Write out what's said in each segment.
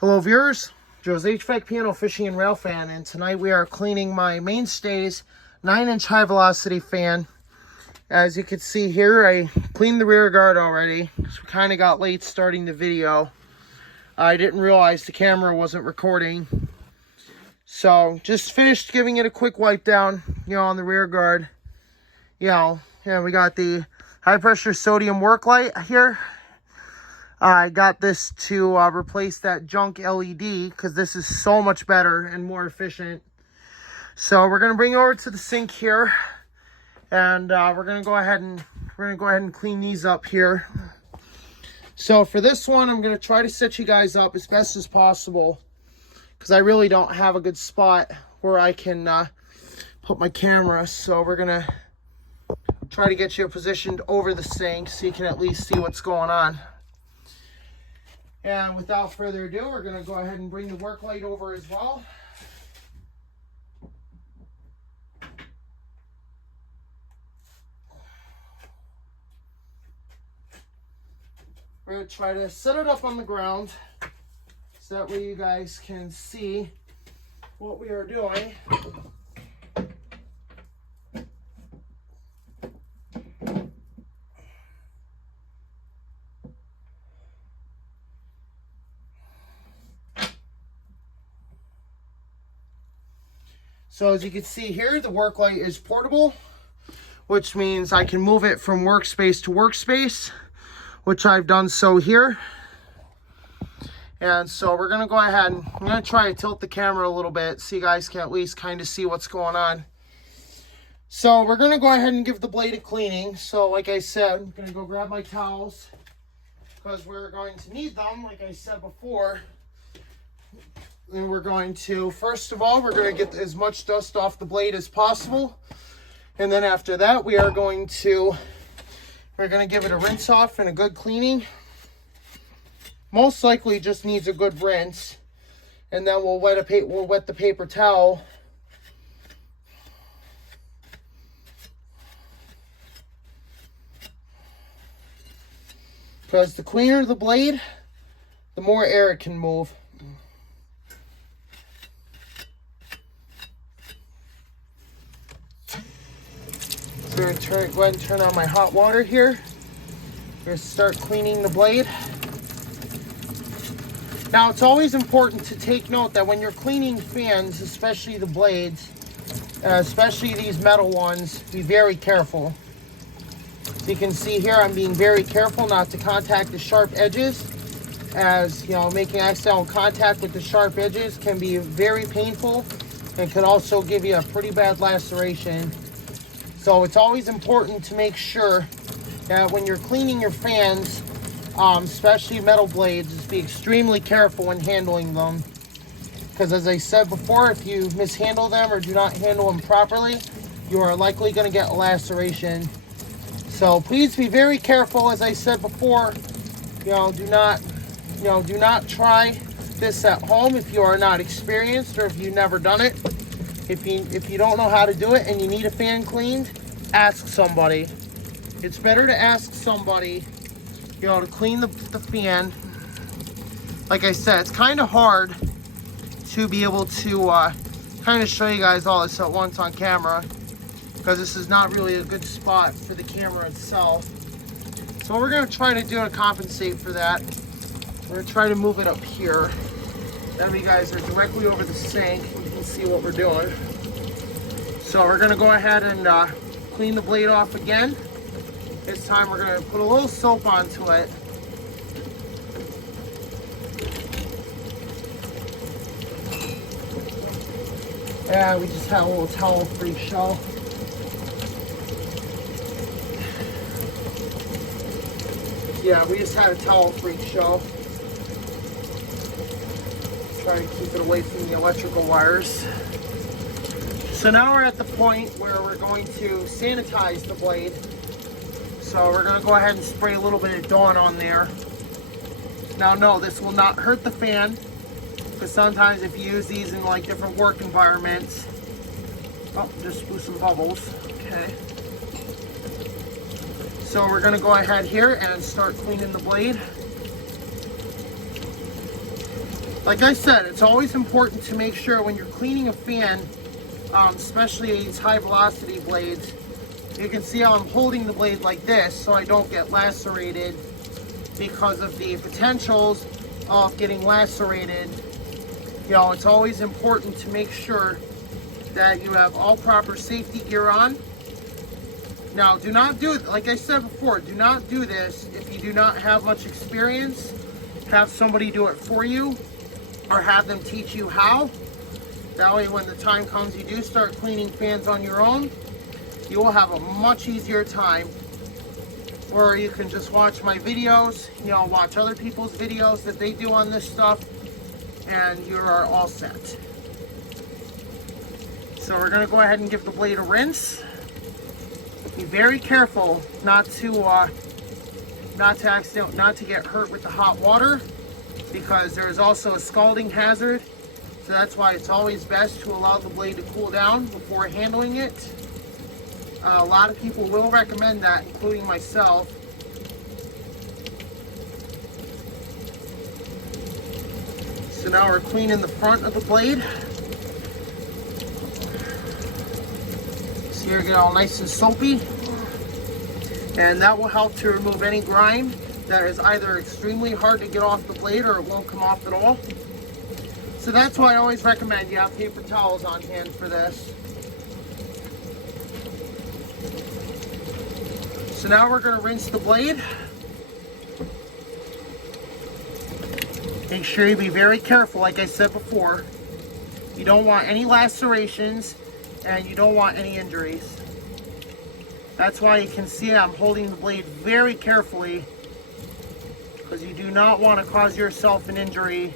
Hello viewers, Joe's HVAC Piano Fishing and Rail Fan, and tonight we are cleaning my Mainstays 9-inch high velocity fan. As you can see here, I cleaned the rear guard already, so we kind of got late starting the video. I didn't realize the camera wasn't recording, so just finished giving it a quick wipe down, on the rear guard. And we got the high pressure sodium work light here. I got this to replace that junk LED because this is so much better and more efficient. So we're gonna bring it over to the sink here, and we're gonna go ahead and clean these up here. So for this one, I'm gonna try to set you guys up as best as possible because I really don't have a good spot where I can put my camera. So we're gonna try to get you positioned over the sink so you can at least see what's going on. And without further ado, we're going to go ahead and bring the work light over as well. We're going to try to set it up on the ground so that way you guys can see what we are doing. So as you can see here, the work light is portable, which means I can move it from workspace to workspace, which I've done so here. And so we're going to go ahead and I'm going to try to tilt the camera a little bit so you guys can at least kind of see what's going on. So we're going to go ahead and give the blade a cleaning. So like I said, I'm going to go grab my towels because we're going to need them, like I said before. And we're going to, first of all, we're going to get as much dust off the blade as possible. And then after that, we're going to give it a rinse off and a good cleaning. Most likely just needs a good rinse. And then we'll wet the paper towel. Because the cleaner the blade, the more air it can move. Go ahead and turn on my hot water here. We're going to start cleaning the blade. Now, it's always important to take note that when you're cleaning fans, especially the blades, especially these metal ones, be very careful. So you can see here, I'm being very careful not to contact the sharp edges, as making accidental contact with the sharp edges can be very painful and can also give you a pretty bad laceration. So it's always important to make sure that when you're cleaning your fans, especially metal blades, just be extremely careful when handling them. Because as I said before, if you mishandle them or do not handle them properly, you are likely going to get a laceration. So please be very careful. As I said before, do not try this at home if you are not experienced or if you've never done it. If you don't know how to do it and you need a fan cleaned, ask somebody. It's better to ask somebody, to clean the fan. Like I said, it's kind of hard to be able to kind of show you guys all this at once on camera because this is not really a good spot for the camera itself. So what we're going to try to do to compensate for that, we're going to try to move it up here. That way you guys are directly over the sink. You can see what we're doing. So we're going to go ahead and clean the blade off again. This time we're going to put a little soap onto it. Yeah, we just had a little towel freak show. Yeah, we just had a towel freak show. Try to keep it away from the electrical wires. So now we're at the point where we're going to sanitize the blade. So we're going to go ahead and spray a little bit of Dawn on there. Now no, this will not hurt the fan, because sometimes if you use these in like different work environments, just blew some bubbles. Okay. So we're going to go ahead here and start cleaning the blade. Like I said, it's always important to make sure when you're cleaning a fan, especially these high velocity blades, you can see how I'm holding the blade like this so I don't get lacerated because of the potentials of getting lacerated. You know, it's always important to make sure that you have all proper safety gear on. Now, do not do, like I said before, do not do this if you do not have much experience. Have somebody do it for you or have them teach you how. That way, when the time comes you do start cleaning fans on your own, you will have a much easier time. Or you can just watch my videos, you know, watch other people's videos that they do on this stuff, and you are all set. So we're gonna go ahead and give the blade a rinse. Be very careful not to get hurt with the hot water, because there is also a scalding hazard. So that's why it's always best to allow the blade to cool down before handling it. A lot of people will recommend that, including myself. So now we're cleaning the front of the blade. So you're getting all nice and soapy. And that will help to remove any grime that is either extremely hard to get off the blade or it won't come off at all. So that's why I always recommend you have paper towels on hand for this. So now we're going to rinse the blade. Make sure you be very careful, like I said before. You don't want any lacerations and you don't want any injuries. That's why you can see I'm holding the blade very carefully, because you do not want to cause yourself an injury,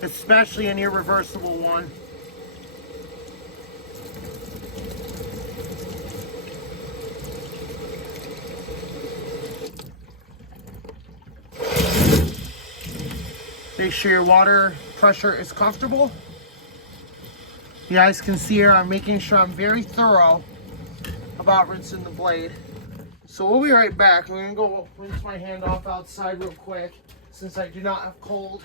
especially an irreversible one. Make sure your water pressure is comfortable. You guys can see here I'm making sure I'm very thorough about rinsing the blade. So we'll be right back. I'm gonna go rinse my hand off outside real quick since I do not have cold.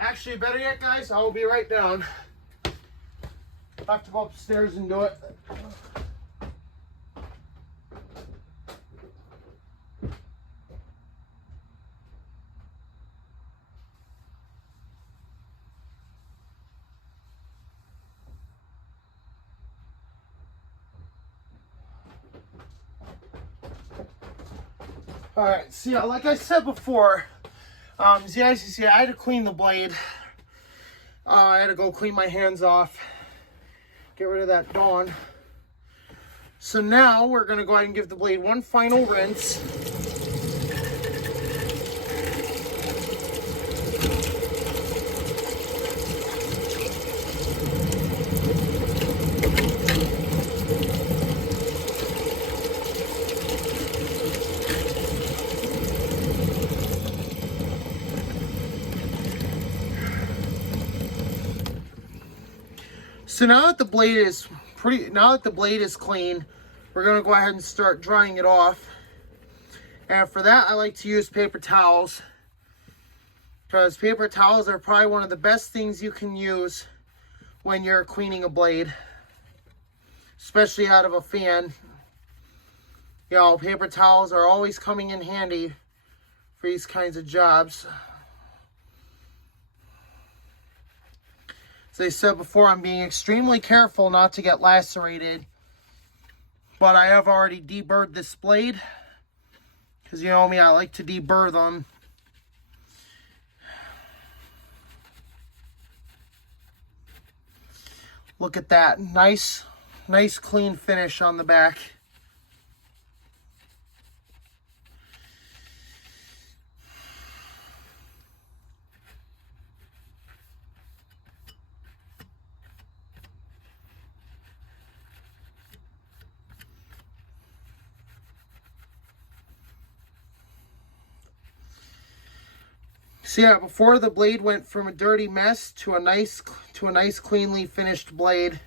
Actually, better yet, guys, I will be right down. I have to go upstairs and do it. Alright, see, like I said before, as you guys can see, I had to clean the blade. I had to go clean my hands off, get rid of that Dawn. So now we're going to go ahead and give the blade one final rinse. So now that the blade is clean, we're going to go ahead and start drying it off. And for that, I like to use paper towels, because paper towels are probably one of the best things you can use when you're cleaning a blade, especially out of a fan. You know, paper towels are always coming in handy for these kinds of jobs. As I said before, I'm being extremely careful not to get lacerated, but I have already deburred this blade, because you know me, I like to deburr them. Look at that, nice clean finish on the back. So yeah, before the blade went from a dirty mess to a nice cleanly finished blade.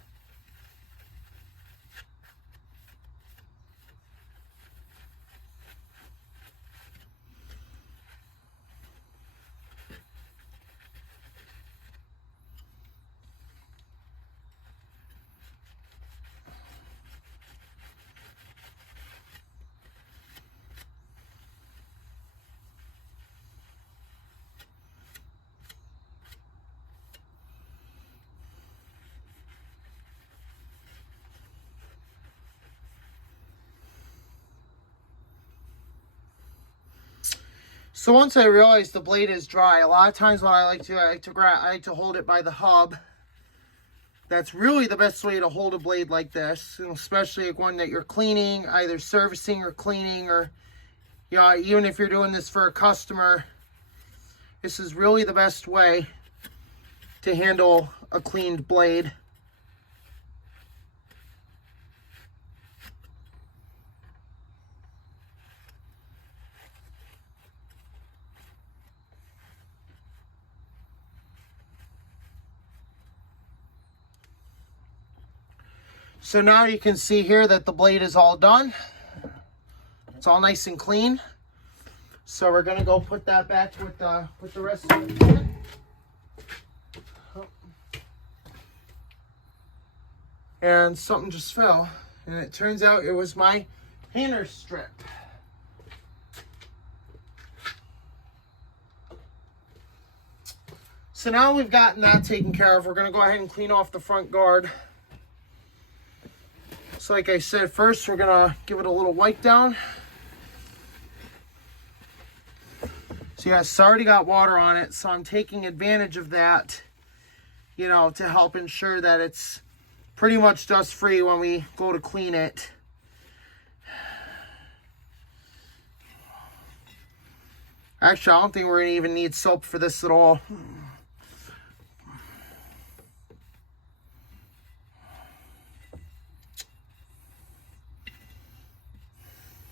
So once I realize the blade is dry, a lot of times what I like to hold it by the hub. That's really the best way to hold a blade like this, especially like one that you're cleaning, either servicing or cleaning, or even if you're doing this for a customer, this is really the best way to handle a cleaned blade. So now you can see here that the blade is all done. It's all nice and clean. So we're gonna go put that back with the rest of the kit. And something just fell, and it turns out it was my painter strip. So now we've gotten that taken care of, we're gonna go ahead and clean off the front guard. So like I said, first we're gonna give it a little wipe down. So yeah, it's already got water on it, so I'm taking advantage of that, to help ensure that it's pretty much dust free when we go to clean it. Actually, I don't think we're gonna even need soap for this at all.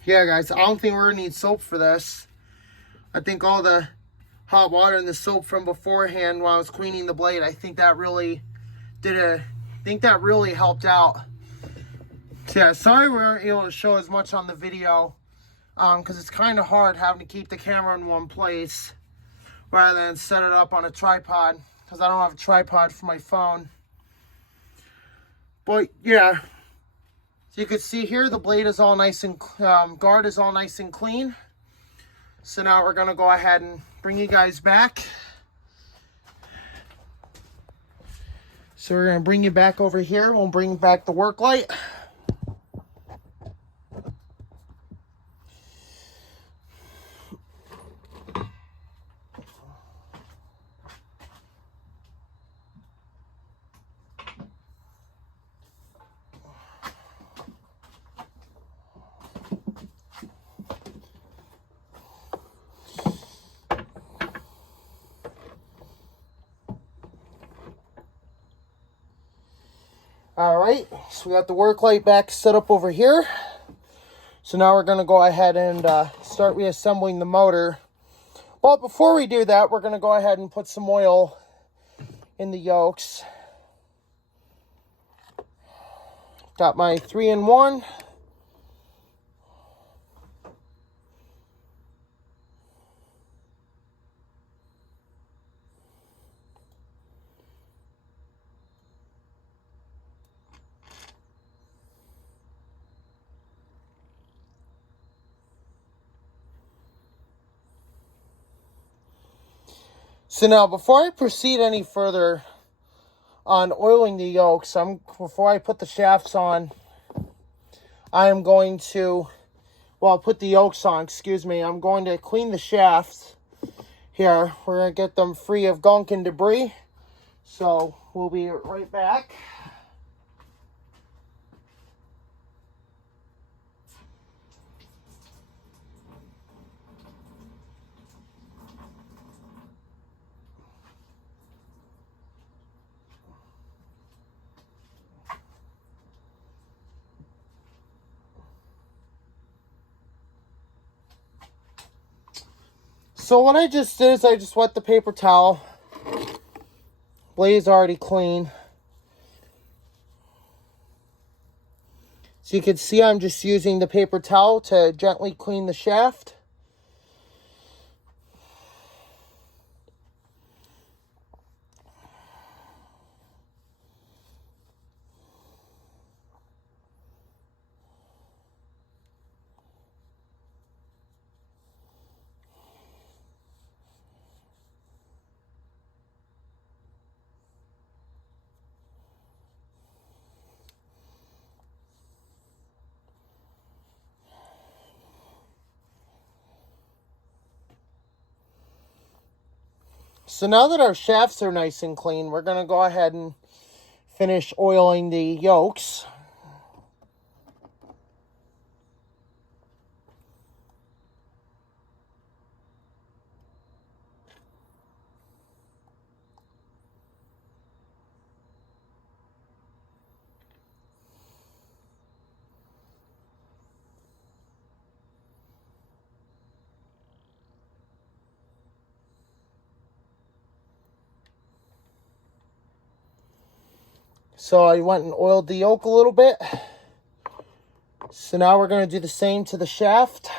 Yeah, guys, I don't think we're gonna need soap for this. I think all the hot water and the soap from beforehand while I was cleaning the blade, I think that really helped out. So yeah, sorry we weren't able to show as much on the video, because it's kind of hard having to keep the camera in one place rather than set it up on a tripod, because I don't have a tripod for my phone. But yeah, so you can see here the blade is all nice and guard is all nice and clean. So now we're gonna go ahead and bring you guys back. So we're gonna bring you back over here. We'll bring back the work light. All right, so we got the work light back set up over here. So now we're gonna go ahead and start reassembling the motor. But before we do that, we're gonna go ahead and put some oil in the yokes. Got my 3-in-1. So now, before I proceed any further on oiling the yokes, before I put the shafts on, I am going to, put the yokes on, excuse me, I'm going to clean the shafts here. We're going to get them free of gunk and debris. So we'll be right back. So what I just did is I just wet the paper towel. Blade's already clean. So you can see I'm just using the paper towel to gently clean the shaft. So now that our shafts are nice and clean, we're going to go ahead and finish oiling the yokes. So I went and oiled the yoke a little bit. So now we're going to do the same to the shaft.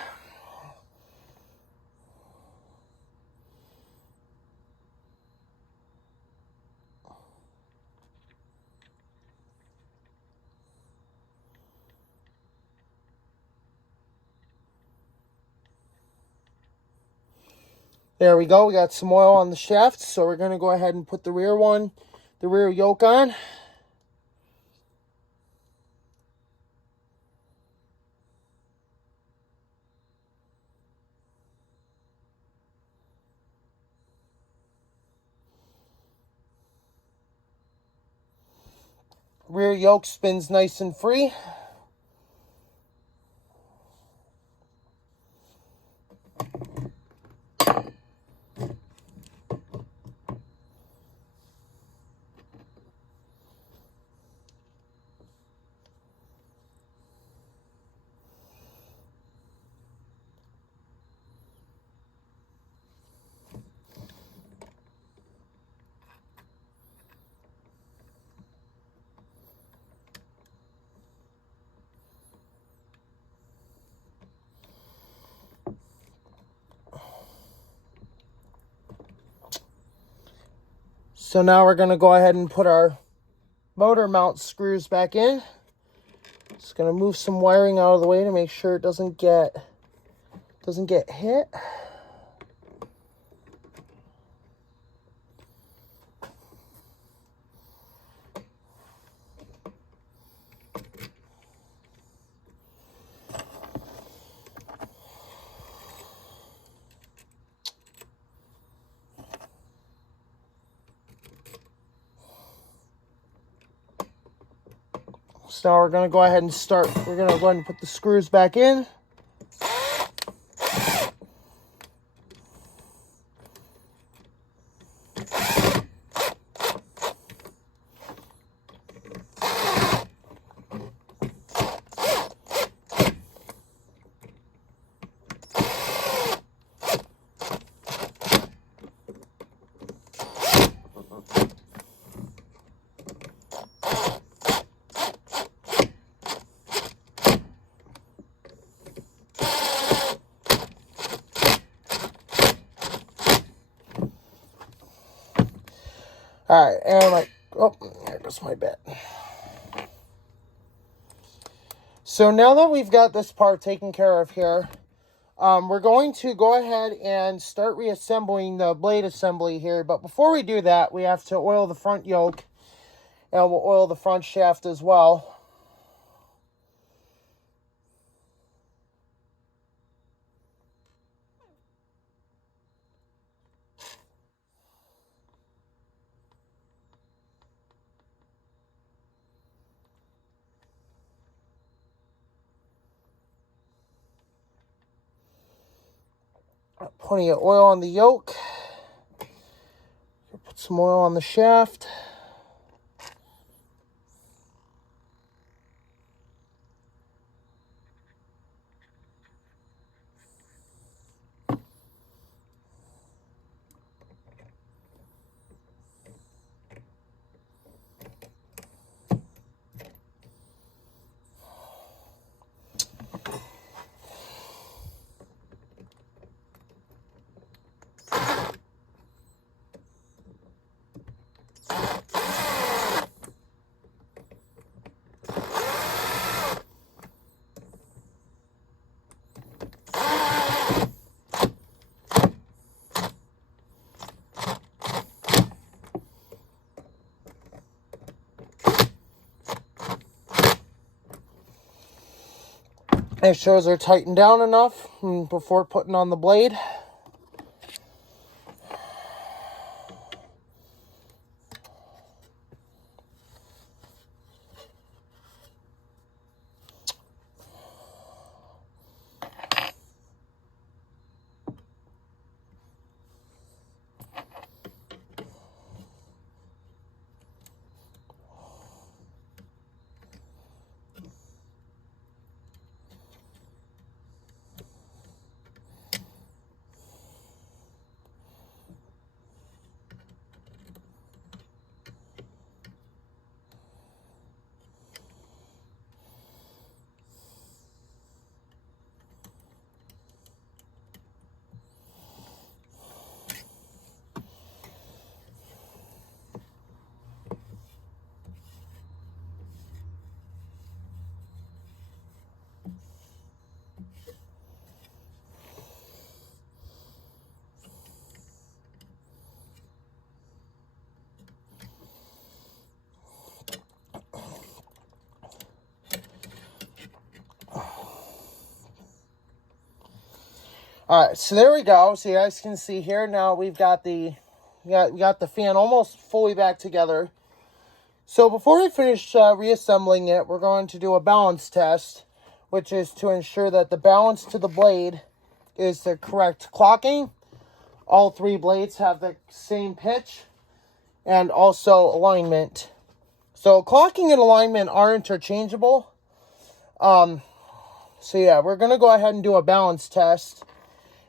There we go. We got some oil on the shaft. So we're going to go ahead and put the rear yoke on. Rear yoke spins nice and free. So now we're going to go ahead and put our motor mount screws back in. Just going to move some wiring out of the way to make sure it doesn't get hit. So now we're going to go ahead and we're going to go ahead and put the screws back in. All right, and oh, there goes my bit. So now that we've got this part taken care of here, we're going to go ahead and start reassembling the blade assembly here. But before we do that, we have to oil the front yoke, and we'll oil the front shaft as well. Plenty of oil on the yoke. Put some oil on the shaft. Make sure they're tightened down enough before putting on the blade. All right, so there we go. So you guys can see here now we've got the fan almost fully back together. So before we finish reassembling it, we're going to do a balance test, which is to ensure that the balance to the blade is the correct clocking. All three blades have the same pitch, and also alignment. So clocking and alignment are interchangeable. So yeah, we're going to go ahead and do a balance test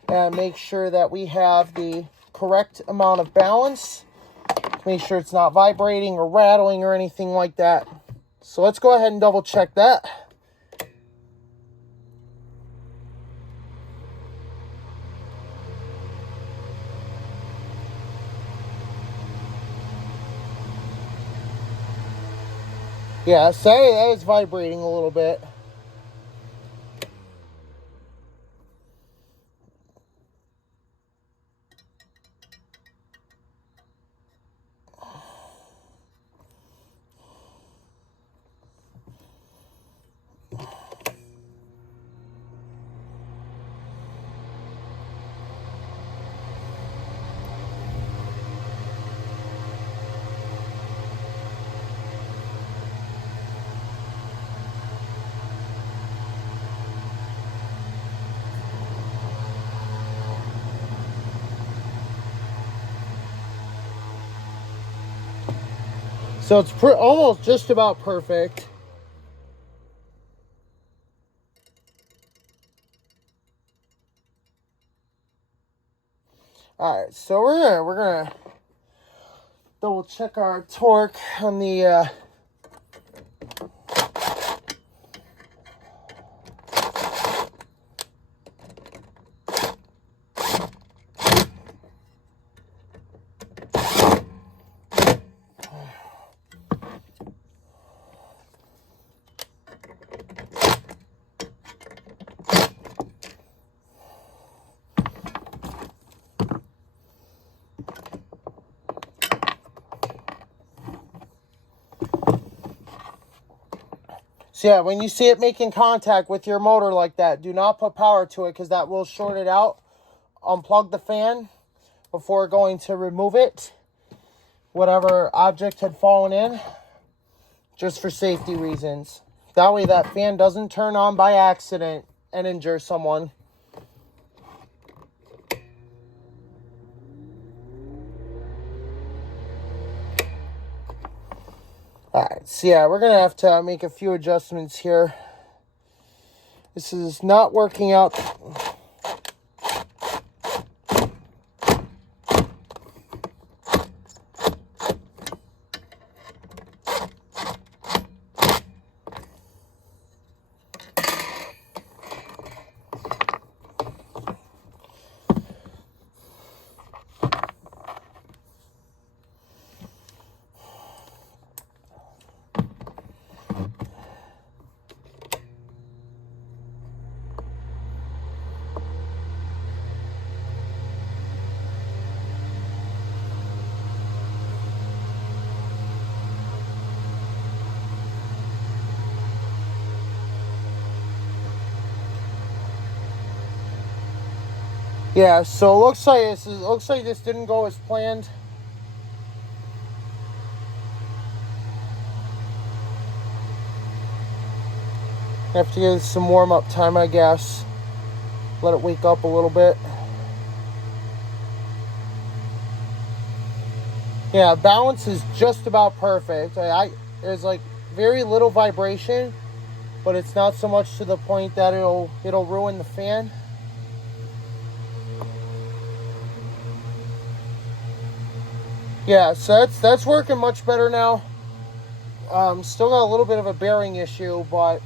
and make sure that we have the correct amount of balance. Make sure it's not vibrating or rattling or anything like that. So let's go ahead and double check that. Yeah, say that is vibrating a little bit. So it's almost just about perfect. All right, so we're gonna double check our torque on the So yeah, when you see it making contact with your motor like that, do not put power to it because that will short it out. Unplug the fan before going to remove it. Whatever object had fallen in, just for safety reasons. That way that fan doesn't turn on by accident and injure someone. Alright, so yeah, we're going to have to make a few adjustments here. This is not working out. Yeah, so it looks like this didn't go as planned. Have to give it some warm-up time, I guess. Let it wake up a little bit. Yeah, balance is just about perfect. There's like very little vibration, but it's not so much to the point that it'll ruin the fan. Yeah, so that's working much better now. Still got a little bit of a bearing issue, but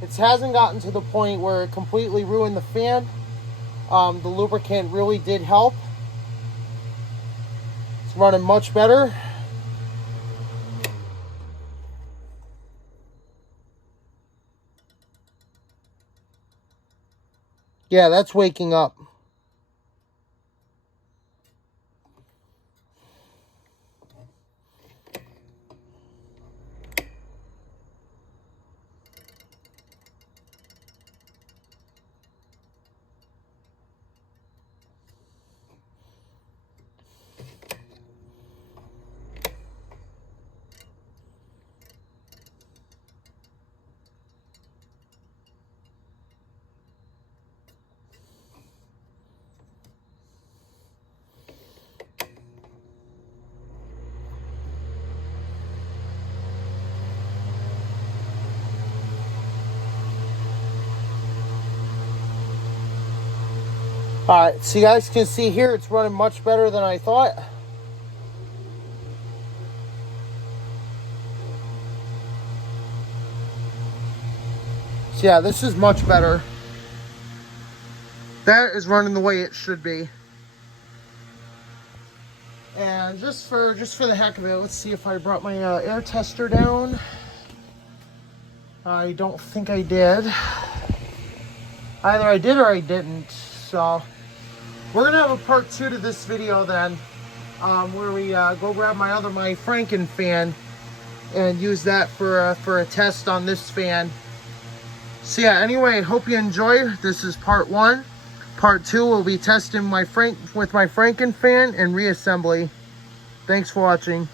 it hasn't gotten to the point where it completely ruined the fan. The lubricant really did help. It's running much better. Yeah, that's waking up. Alright, so you guys can see here it's running much better than I thought. So yeah, this is much better. That is running the way it should be. And just for the heck of it, let's see if I brought my air tester down. I don't think I did. Either I did or I didn't. So we're gonna have a part 2 to this video then, where we go grab my Franken fan and use that for a test on this fan. So yeah, anyway, hope you enjoy. This is part 1. Part 2 will be testing with my Franken fan and reassembly. Thanks for watching.